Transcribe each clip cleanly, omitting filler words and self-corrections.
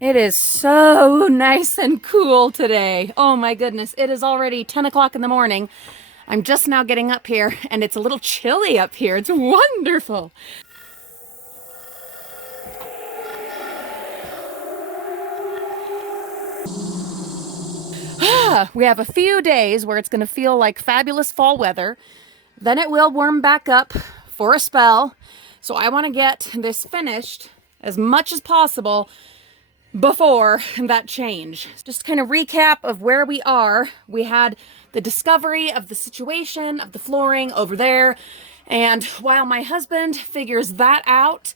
It is so nice and cool today. Oh my goodness, it is already 10 o'clock in the morning. I'm just now getting up here and it's a little chilly up here. It's wonderful. We have a few days where it's going to feel like fabulous fall weather. Then it will warm back up for a spell. So I want to get this finished as much as possible before that change. Just kind of recap of where we are. We had the discovery of the situation of the flooring over there. And while my husband figures that out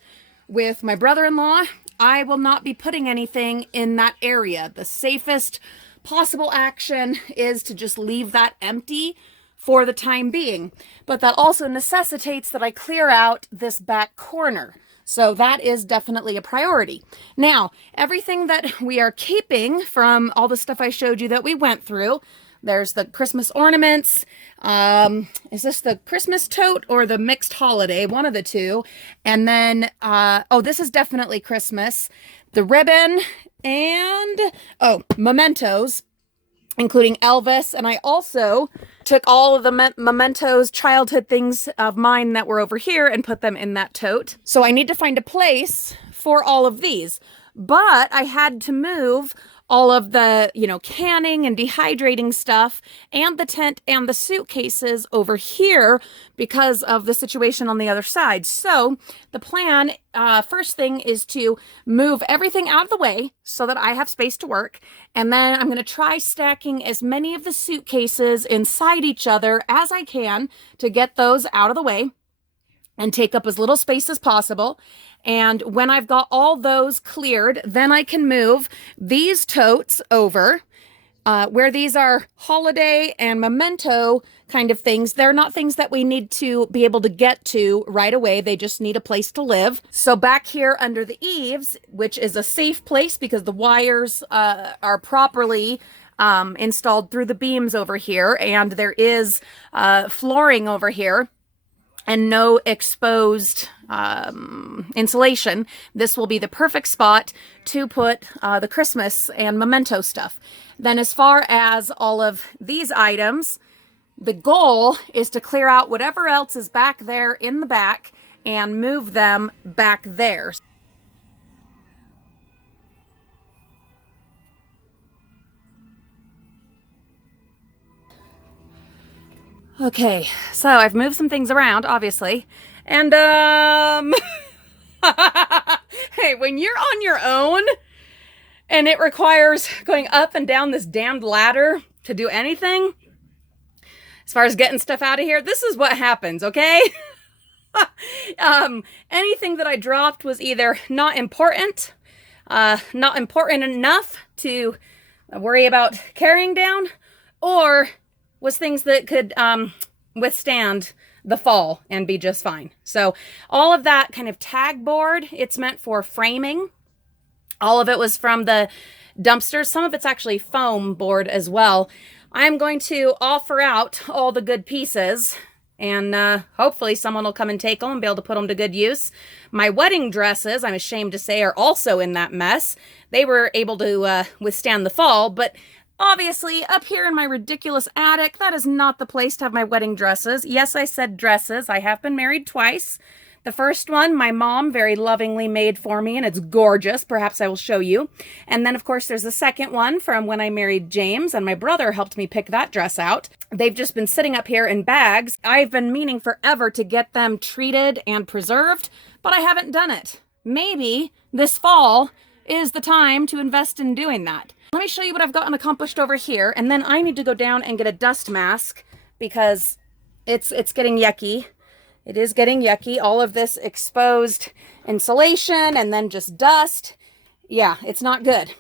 with my brother-in-law, I will not be putting anything in that area. The safest possible action is to just leave that empty for the time being. But that also necessitates that I clear out this back corner. So that is definitely a priority. Now, everything that we are keeping from all the stuff I showed you that we went through, there's the Christmas ornaments. Is this the Christmas tote or the mixed holiday? One of the two. And then, oh, this is definitely Christmas. The ribbon and, oh, mementos, including Elvis. And I also took all of the mementos, childhood things of mine that were over here and put them in that tote. So I need to find a place for all of these. But I had to move all of the, canning and dehydrating stuff and the tent and the suitcases over here because of the situation on the other side. So the plan, first thing is to move everything out of the way so that I have space to work. And then I'm going to try stacking as many of the suitcases inside each other as I can to get those out of the way and take up as little space as possible. And when I've got all those cleared, then I can move these totes over where these are holiday and memento kind of things. They're not things that we need to be able to get to right away. They just need a place to live. So back here under the eaves, which is a safe place because the wires are properly installed through the beams over here, and there is flooring over here and no exposed insulation, this will be the perfect spot to put the Christmas and memento stuff. Then as far as all of these items, the goal is to clear out whatever else is back there in the back and move them back there. Okay, so I've moved some things around, obviously. And, hey, when you're on your own and it requires going up and down this damned ladder to do anything, as far as getting stuff out of here, this is what happens, okay? Anything that I dropped was either not important enough to worry about carrying down, or was things that could withstand the fall and be just fine. So all of that kind of tag board, it's meant for framing. All of it was from the dumpsters. Some of it's actually foam board as well. I'm going to offer out all the good pieces, and hopefully someone will come and take them and be able to put them to good use. My wedding dresses, I'm ashamed to say, are also in that mess. They were able to withstand the fall, but obviously, up here in my ridiculous attic, that is not the place to have my wedding dresses. Yes, I said dresses. I have been married twice. The first one, my mom very lovingly made for me, and it's gorgeous. Perhaps I will show you. And then, of course, there's the second one from when I married James, and my brother helped me pick that dress out. They've just been sitting up here in bags. I've been meaning forever to get them treated and preserved, but I haven't done it. Maybe this fall is the time to invest in doing that. Let me show you what I've gotten accomplished over here, and then I need to go down and get a dust mask because it's getting yucky. It is getting yucky. All of this exposed insulation and then just dust. Yeah, it's not good.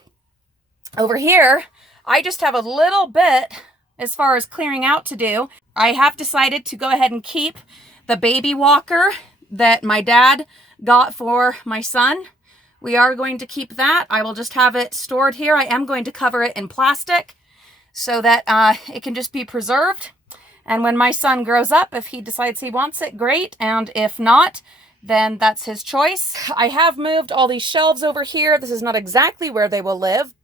Over here, I just have a little bit as far as clearing out to do. I have decided to go ahead and keep the baby walker that my dad got for my son. We are going to keep that. I will just have it stored here. I am going to cover it in plastic so that it can just be preserved. And when my son grows up, if he decides he wants it, great. And if not, then that's his choice. I have moved all these shelves over here. This is not exactly where they will live.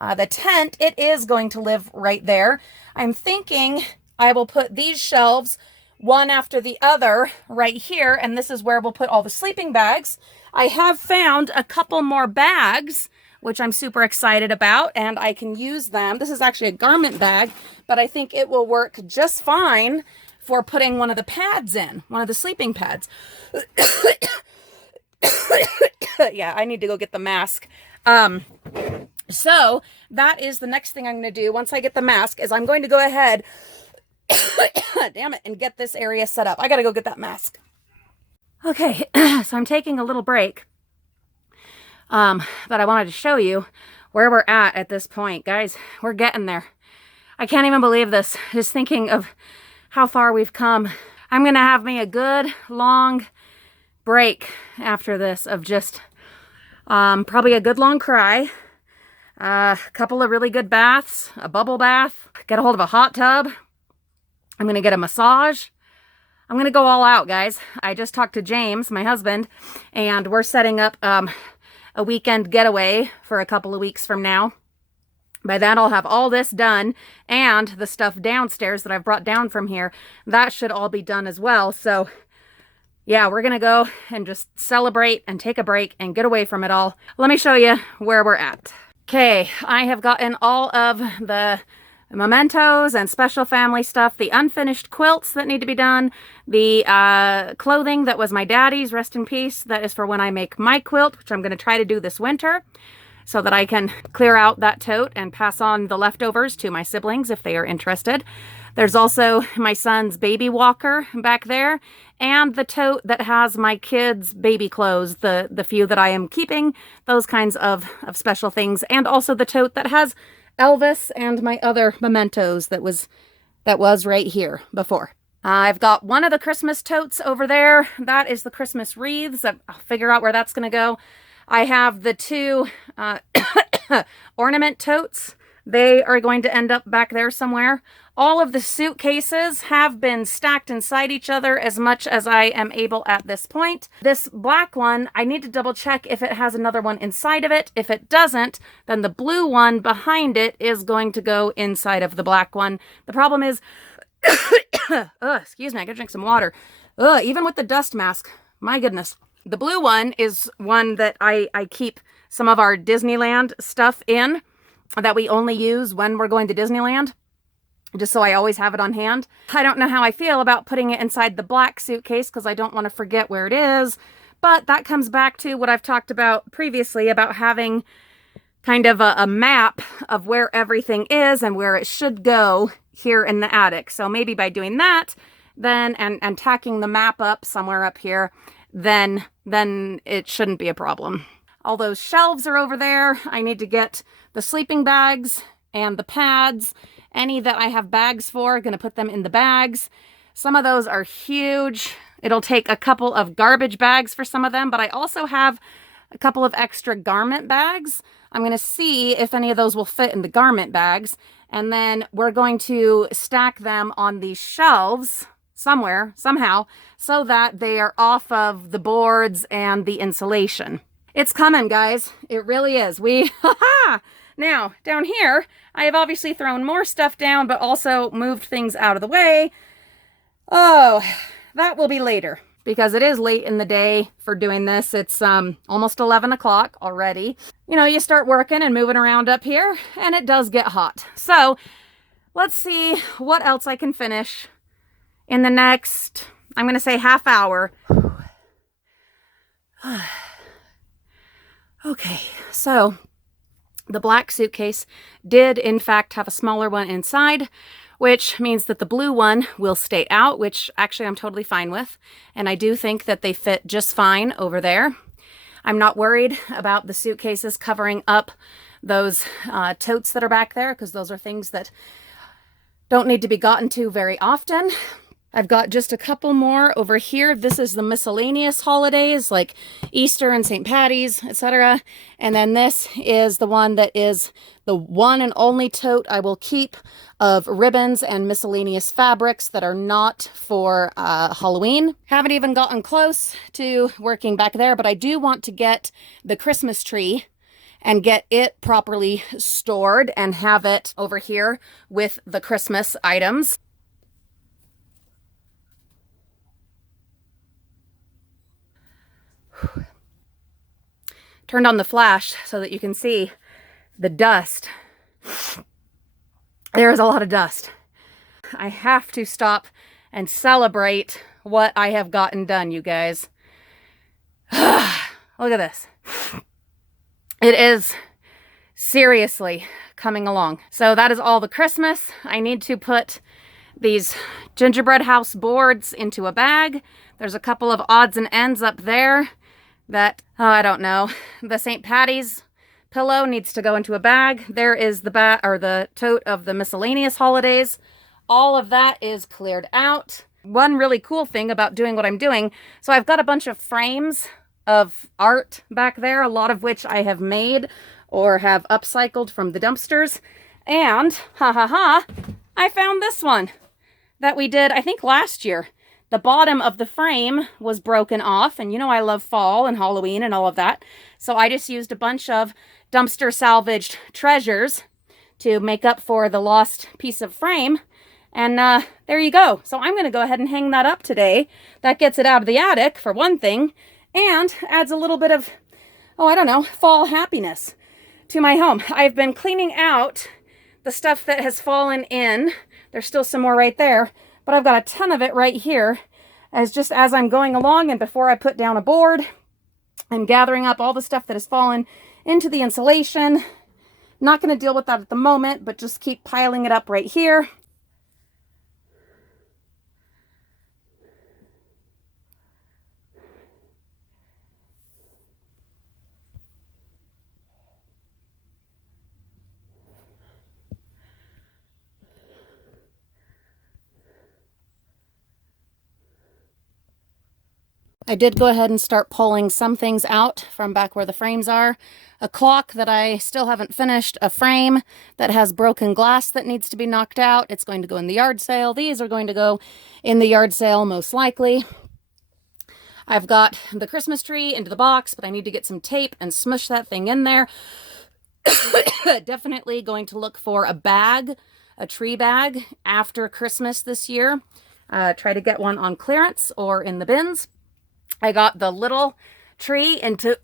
The tent, it is going to live right there. I'm thinking I will put these shelves one after the other right here, and this is where we'll put all the sleeping bags. I have found a couple more bags, which I'm super excited about, and I can use them. This is actually a garment bag, but I think it will work just fine for putting one of the pads in, one of the sleeping pads. Yeah, I need to go get the mask. So that is the next thing I'm going to do once I get the mask, is I'm going to go ahead, damn it, and get this area set up. I got to go get that mask. Okay, so I'm taking a little break. But I wanted to show you where we're at this point. Guys, we're getting there. I can't even believe this, just thinking of how far we've come. I'm going to have me a good long break after this of just probably a good long cry, a couple of really good baths, a bubble bath, get a hold of a hot tub. I'm going to get a massage. I'm going to go all out, guys. I just talked to James, my husband, and we're setting up a weekend getaway for a couple of weeks from now. By then, I'll have all this done, and the stuff downstairs that I've brought down from here, that should all be done as well. So yeah, we're going to go and just celebrate and take a break and get away from it all. Let me show you where we're at. Okay, I have gotten all of the mementos and special family stuff, the unfinished quilts that need to be done, the clothing that was my daddy's, rest in peace, that is for when I make my quilt, which I'm going to try to do this winter so that I can clear out that tote and pass on the leftovers to my siblings if they are interested. There's also my son's baby walker back there, and the tote that has my kids' baby clothes, the few that I am keeping, those kinds of special things, and also the tote that has Elvis and my other mementos that was right here before. I've got one of the Christmas totes over there. That is the Christmas wreaths. I'll figure out where that's going to go. I have the two ornament totes. They are going to end up back there somewhere. All of the suitcases have been stacked inside each other as much as I am able at this point. This black one, I need to double check if it has another one inside of it. If it doesn't, then the blue one behind it is going to go inside of the black one. The problem is, excuse me, I gotta drink some water. Even with the dust mask, my goodness. The blue one is one that I keep some of our Disneyland stuff in that we only use when we're going to Disneyland, just so I always have it on hand. I don't know how I feel about putting it inside the black suitcase because I don't want to forget where it is, but that comes back to what I've talked about previously about having kind of a map of where everything is and where it should go here in the attic. So maybe by doing that, then, and tacking the map up somewhere up here, then it shouldn't be a problem. All those shelves are over there. I need to get the sleeping bags and the pads. Any that I have bags for, going to put them in the bags. Some of those are huge. It'll take a couple of garbage bags for some of them, but I also have a couple of extra garment bags. I'm going to see if any of those will fit in the garment bags, and then we're going to stack them on these shelves somewhere, somehow, so that they are off of the boards and the insulation. It's coming, guys. It really is. Now, down here, I have obviously thrown more stuff down, but also moved things out of the way. Oh, that will be later, because it is late in the day for doing this. It's almost 11 o'clock already. You know, you start working and moving around up here, and it does get hot. So, let's see what else I can finish in the next, I'm going to say half hour. Okay, so the black suitcase did in fact have a smaller one inside, which means that the blue one will stay out, which actually I'm totally fine with. And I do think that they fit just fine over there. I'm not worried about the suitcases covering up those totes that are back there, because those are things that don't need to be gotten to very often. I've got just a couple more over here. This is the miscellaneous holidays like Easter and St. Patty's, etc. And then this is the one that is the one and only tote I will keep of ribbons and miscellaneous fabrics that are not for Halloween. Haven't even gotten close to working back there, but I do want to get the Christmas tree and get it properly stored and have it over here with the Christmas items. Turned on the flash so that you can see the dust. There is a lot of dust. I have to stop and celebrate what I have gotten done, you guys. Look at this. It is seriously coming along. So that is all the Christmas. I need to put these gingerbread house boards into a bag. There's a couple of odds and ends up there that, oh, I don't know. The St. Patty's pillow needs to go into a bag. There is the tote of the miscellaneous holidays. All of that is cleared out. One really cool thing about doing what I'm doing, so I've got a bunch of frames of art back there, a lot of which I have made or have upcycled from the dumpsters. And, I found this one that we did, I think, last year. The bottom of the frame was broken off, and you know I love fall and Halloween and all of that. So I just used a bunch of dumpster salvaged treasures to make up for the lost piece of frame. And there you go. So I'm going to go ahead and hang that up today. That gets it out of the attic, for one thing, and adds a little bit of, oh, I don't know, fall happiness to my home. I've been cleaning out the stuff that has fallen in. There's still some more right there, but I've got a ton of it right here as I'm going along, and before I put down a board, I'm gathering up all the stuff that has fallen into the insulation. Not going to deal with that at the moment, but just keep piling it up right here. I did go ahead and start pulling some things out from back where the frames are. A clock that I still haven't finished, a frame that has broken glass that needs to be knocked out. It's going to go in the yard sale. These are going to go in the yard sale most likely. I've got the Christmas tree into the box, but I need to get some tape and smush that thing in there. Definitely going to look for a bag, a tree bag after Christmas this year. Try to get one on clearance or in the bins. I got the little tree into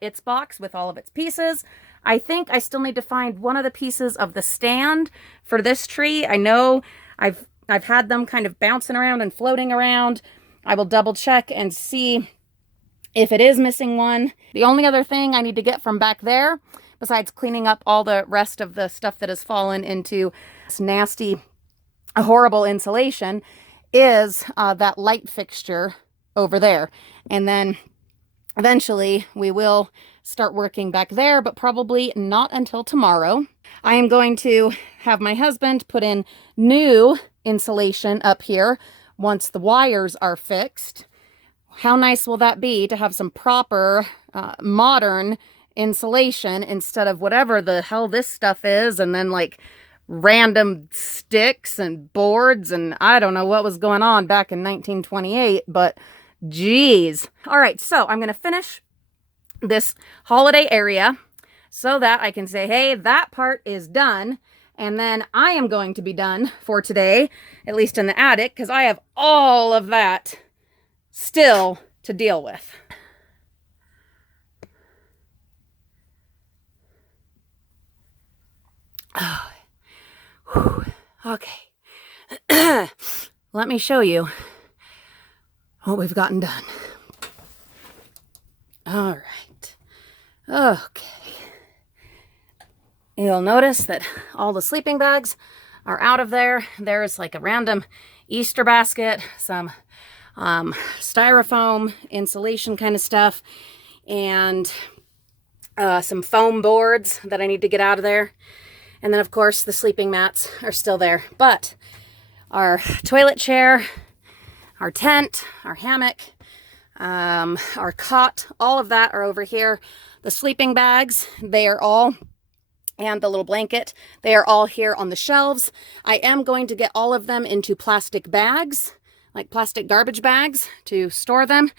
its box with all of its pieces. I think I still need to find one of the pieces of the stand for this tree. I know I've had them kind of bouncing around and floating around. I will double check and see if it is missing one. The only other thing I need to get from back there, besides cleaning up all the rest of the stuff that has fallen into this nasty, horrible insulation, is that light fixture over there. And then eventually we will start working back there, but probably not until tomorrow. I am going to have my husband put in new insulation up here once the wires are fixed. How nice will that be to have some proper modern insulation instead of whatever the hell this stuff is, and then like random sticks and boards, and I don't know what was going on back in 1928, but geez. All right, so I'm going to finish this holiday area so that I can say, hey, that part is done. And then I am going to be done for today, at least in the attic, because I have all of that still to deal with. Oh, whew. Okay. Let me show you what we've gotten done. All right. Okay. You'll notice that all the sleeping bags are out of there. There's like a random Easter basket, some styrofoam insulation kind of stuff, and some foam boards that I need to get out of there. And then, of course, the sleeping mats are still there. But our toilet chair, our tent, our hammock, our cot, all of that are over here. The sleeping bags, they are all, and the little blanket, they are all here on the shelves. I am going to get all of them into plastic bags, like plastic garbage bags, to store them.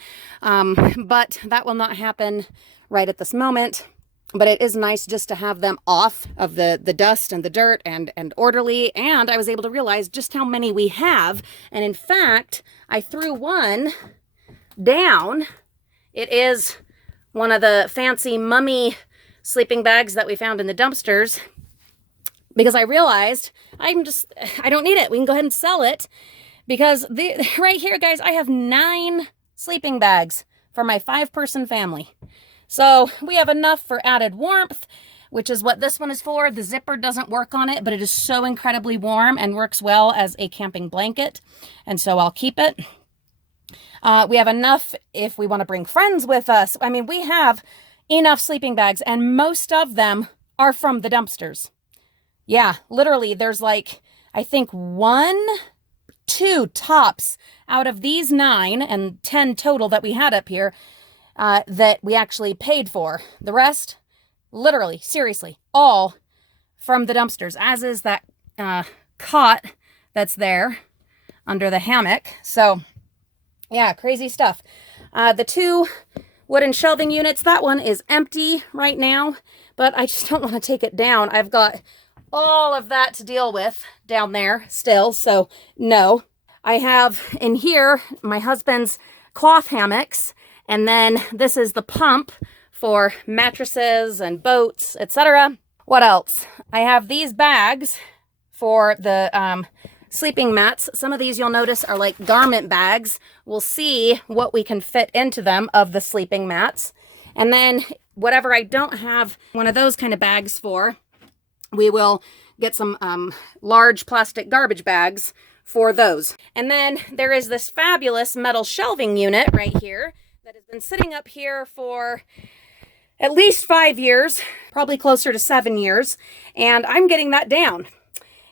But that will not happen right at this moment. But it is nice just to have them off of the dust and the dirt and orderly. And I was able to realize just how many we have. And in fact, I threw one down. It is one of the fancy mummy sleeping bags that we found in the dumpsters, because I realized I don't need it. We can go ahead and sell it, because right here, guys, I have 9 sleeping bags for my 5-person family. So we have enough for added warmth, which is what this one is for. The zipper doesn't work on it, but it is so incredibly warm and works well as a camping blanket. And so I'll keep it. We have enough if we want to bring friends with us. I mean, we have enough sleeping bags, and most of them are from the dumpsters. Yeah, literally, there's like, I think 1, 2 tops out of these 9 and 10 total that we had up here that we actually paid for. The rest, literally, seriously, all from the dumpsters, as is that cot that's there under the hammock. So, yeah, crazy stuff. The 2 wooden shelving units, that one is empty right now, but I just don't want to take it down. I've got all of that to deal with down there still, so no. I have in here my husband's cloth hammocks, and then this is the pump for mattresses and boats, etc. What else? I have these bags for the sleeping mats. Some of these you'll notice are like garment bags. We'll see what we can fit into them of the sleeping mats. And then whatever I don't have one of those kind of bags for, we will get some large plastic garbage bags for those. And then there is this fabulous metal shelving unit right here that has been sitting up here for at least 5 years, probably closer to 7 years, and I'm getting that down.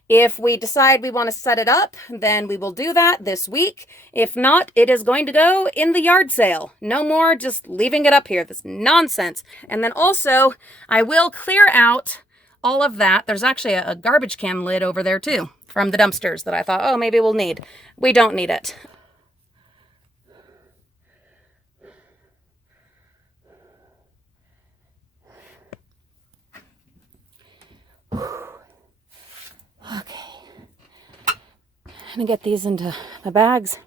If we decide we want to set it up, then we will do that this week. If not, it is going to go in the yard sale. No more just leaving it up here. This nonsense. And then also, I will clear out all of that. There's actually a garbage can lid over there too from the dumpsters that I thought, oh, maybe we'll need. We don't need it. I'm gonna get these into the bags.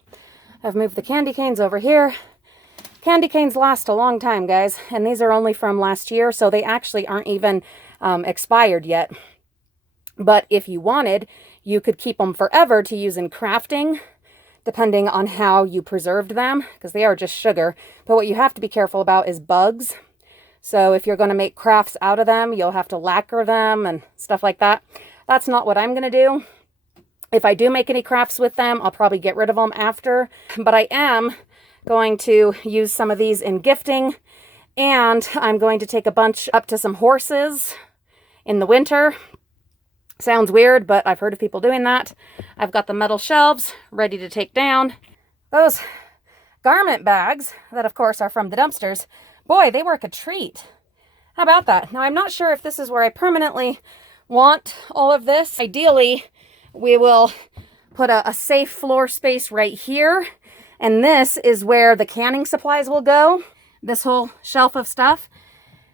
I've moved the candy canes over here. Candy canes last a long time, guys, and these are only from last year, so they actually aren't even expired yet. But if you wanted, you could keep them forever to use in crafting, depending on how you preserved them, because they are just sugar. But what you have to be careful about is bugs. So if you're going to make crafts out of them, you'll have to lacquer them and stuff like that. That's not what I'm going to do. If I do make any crafts with them, I'll probably get rid of them after. But I am going to use some of these in gifting. And I'm going to take a bunch up to some horses in the winter. Sounds weird, but I've heard of people doing that. I've got the metal shelves ready to take down. Those garment bags that, of course, are from the dumpsters, boy, they work a treat. How about that? Now, I'm not sure if this is where I permanently want all of this. Ideally, we will put a safe floor space right here. And this is where the canning supplies will go. This whole shelf of stuff.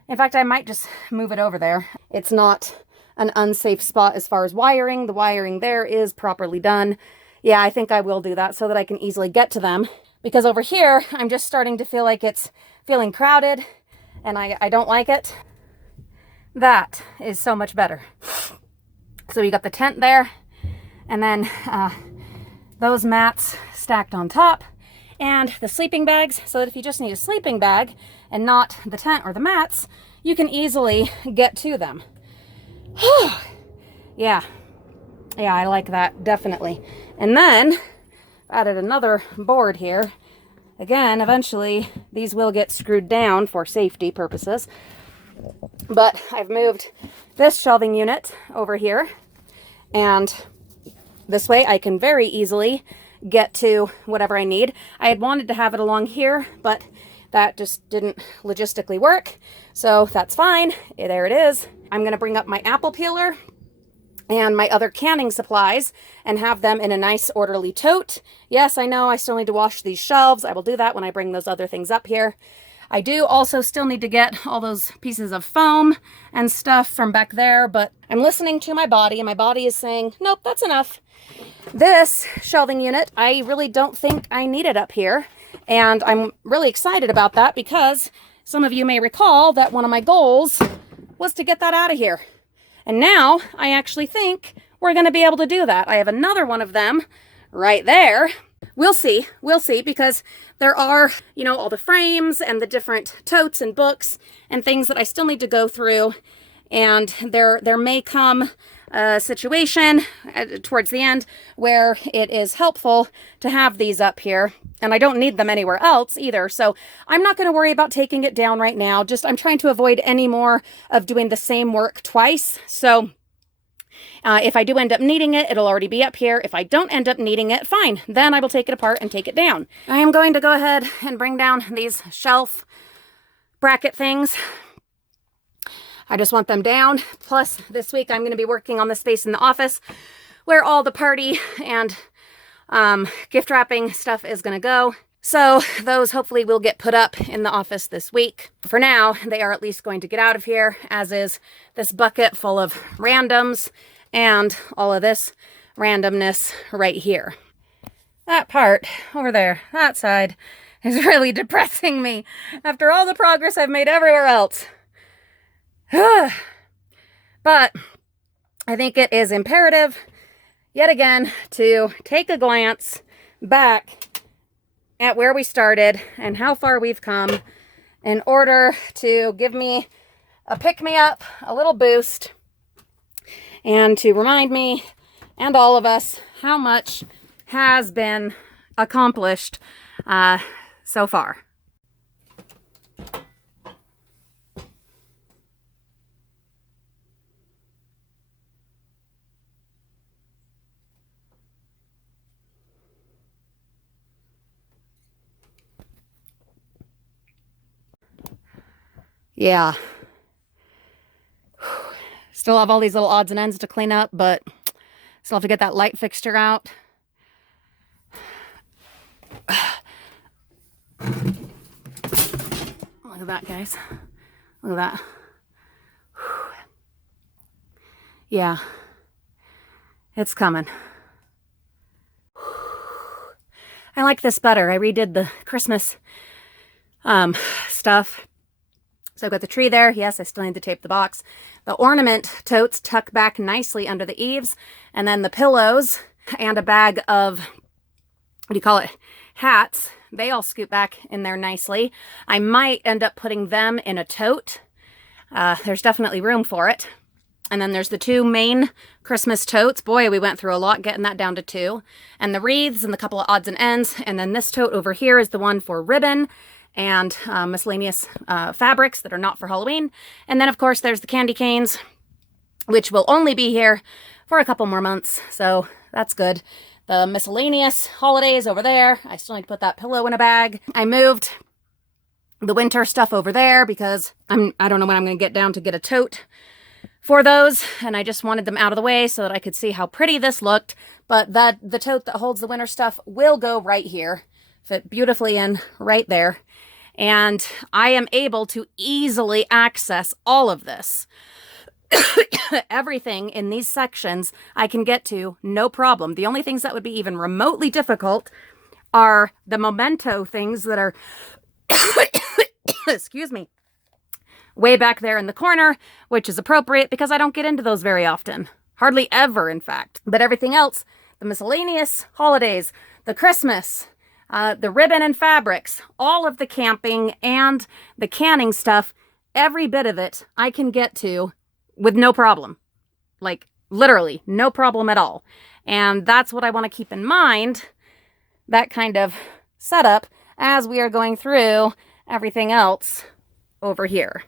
In fact, I might just move it over there. It's not an unsafe spot as far as wiring. The wiring there is properly done. Yeah, I think I will do that so that I can easily get to them. Because over here, I'm just starting to feel like it's feeling crowded and I don't like it. That is so much better. So you got the tent there and then those mats stacked on top and the sleeping bags, so that if you just need a sleeping bag and not the tent or the mats, you can easily get to them. Yeah, I like that, definitely. And then added another board here. Again, eventually these will get screwed down for safety purposes. But I've moved this shelving unit over here, and This way I can very easily get to whatever I need. I had wanted to have it along here, but that just didn't logistically work. So that's fine. There it is. I'm going to bring up my apple peeler and my other canning supplies and have them in a nice orderly tote. Yes, I know I still need to wash these shelves. I will do that when I bring those other things up here. I do also still need to get all those pieces of foam and stuff from back there, but I'm listening to my body, and my body is saying, nope, that's enough. This shelving unit, I really don't think I need it up here. And I'm really excited about that because some of you may recall that one of my goals was to get that out of here. And now I actually think we're going to be able to do that. I have another one of them right there. We'll see, because there are, you know, all the frames and the different totes and books and things that I still need to go through. And there may come a situation towards the end where it is helpful to have these up here, and I don't need them anywhere else either. So I'm not going to worry about taking it down right now. Just I'm trying to avoid any more of doing the same work twice. So if I do end up needing it, it'll already be up here. If I don't end up needing it, fine. Then I will take it apart and take it down. I am going to go ahead and bring down these shelf bracket things. I just want them down. Plus, this week I'm going to be working on the space in the office where all the party and gift wrapping stuff is going to go. So those hopefully will get put up in the office this week. For now, they are at least going to get out of here, as is this bucket full of randoms and all of this randomness right here. That part over there, that side, is really depressing me after all the progress I've made everywhere else. But I think it is imperative, yet again, to take a glance back at where we started and how far we've come in order to give me a pick-me-up, a little boost, and to remind me and all of us how much has been accomplished so far. Yeah. Still have all these little odds and ends to clean up, but still have to get that light fixture out. Look at that, guys. Look at that. Yeah. It's coming. I like this better. I redid the Christmas stuff. So I've got the tree there. Yes, I still need to tape the box. The ornament totes tuck back nicely under the eaves. And then the pillows and a bag of, what do you call it, hats, they all scoot back in there nicely. I might end up putting them in a tote. There's definitely room for it. And then there's the two main Christmas totes. Boy, we went through a lot getting that down to 2. And the wreaths and the couple of odds and ends. And then this tote over here is the one for ribbon and miscellaneous fabrics that are not for Halloween. And then, of course, there's the candy canes, which will only be here for a couple more months. So that's good. The miscellaneous holidays over there. I still need to put that pillow in a bag. I moved the winter stuff over there because I don't know when I'm going to get down to get a tote for those, and I just wanted them out of the way so that I could see how pretty this looked. But the tote that holds the winter stuff will go right here, fit beautifully in right there, and I am able to easily access all of this. Everything in these sections I can get to, no problem. The only things that would be even remotely difficult are the memento things that are, excuse me, way back there in the corner, which is appropriate because I don't get into those very often. Hardly ever, in fact. But everything else, the miscellaneous holidays, the Christmas, the ribbon and fabrics, all of the camping and the canning stuff, every bit of it I can get to with no problem. Like, literally, no problem at all. And that's what I want to keep in mind, that kind of setup, as we are going through everything else over here.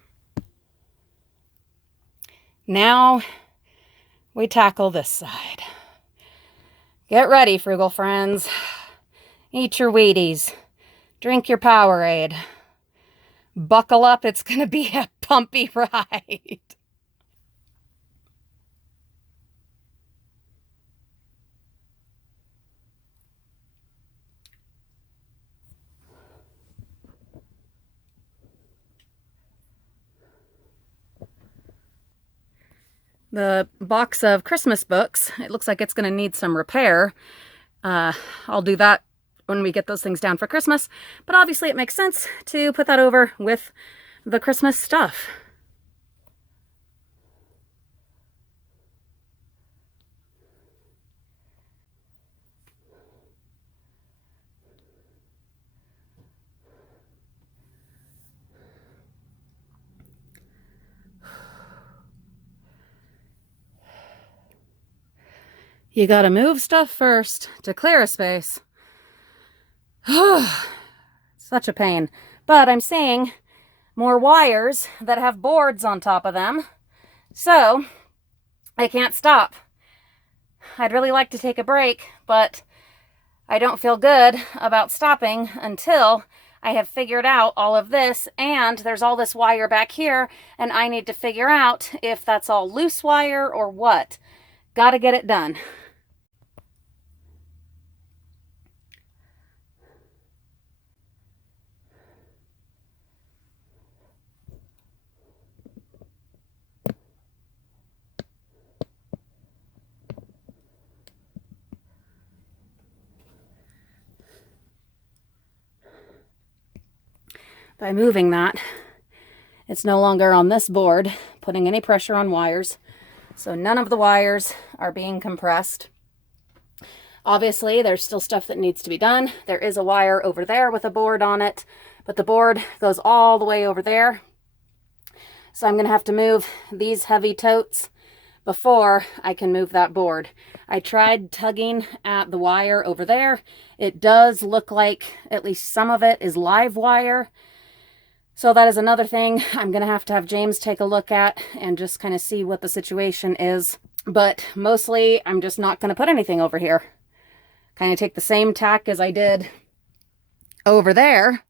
Now we tackle this side. Get ready, frugal friends. Eat your Wheaties. Drink your Powerade. Buckle up, it's going to be a bumpy ride. The box of Christmas books, it looks like it's going to need some repair. I'll do that when we get those things down for Christmas, but obviously it makes sense to put that over with the Christmas stuff. You gotta move stuff first to clear a space. Such a pain. But I'm seeing more wires that have boards on top of them, so I can't stop. I'd really like to take a break, but I don't feel good about stopping until I have figured out all of this, and there's all this wire back here, and I need to figure out if that's all loose wire or what. Gotta get it done. By moving that, it's no longer on this board, putting any pressure on wires. So none of the wires are being compressed. Obviously, there's still stuff that needs to be done. There is a wire over there with a board on it, but the board goes all the way over there. So I'm going to have to move these heavy totes before I can move that board. I tried tugging at the wire over there. It does look like at least some of it is live wire. So that is another thing I'm going to have James take a look at and just kind of see what the situation is. But mostly I'm just not going to put anything over here. Kind of take the same tack as I did over there.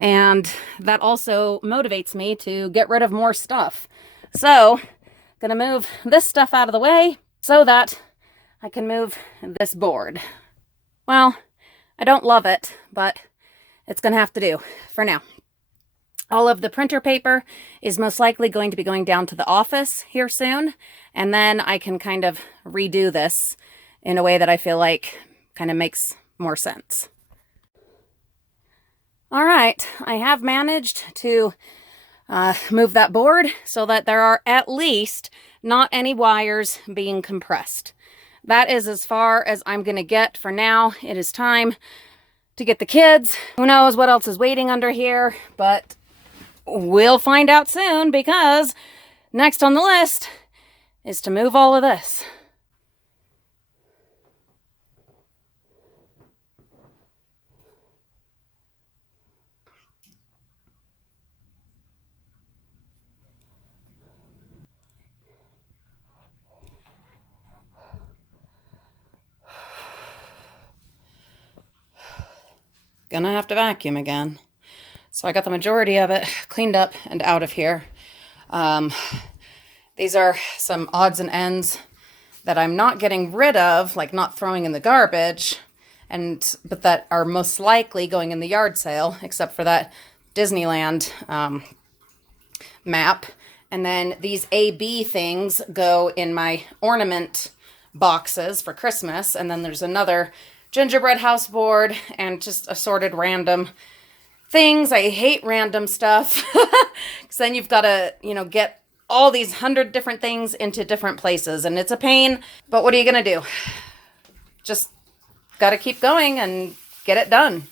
And that also motivates me to get rid of more stuff. So I'm going to move this stuff out of the way so that I can move this board. Well, I don't love it, but it's going to have to do for now. All of the printer paper is most likely going to be going down to the office here soon, and then I can kind of redo this in a way that I feel like kind of makes more sense. All right, I have managed to move that board so that there are at least not any wires being compressed. That is as far as I'm going to get for now. It is time to get the kids. Who knows what else is waiting under here, but we'll find out soon, because next on the list is to move all of this. Gonna have to vacuum again. So I got the majority of it cleaned up and out of here. These are some odds and ends that I'm not getting rid of, like not throwing in the garbage, but that are most likely going in the yard sale, except for that Disneyland map. And then these AB things go in my ornament boxes for Christmas. And then there's another gingerbread house board and just assorted random things. I hate random stuff because then you've got to, get all these 100 different things into different places, and it's a pain. But what are you going to do? Just got to keep going and get it done.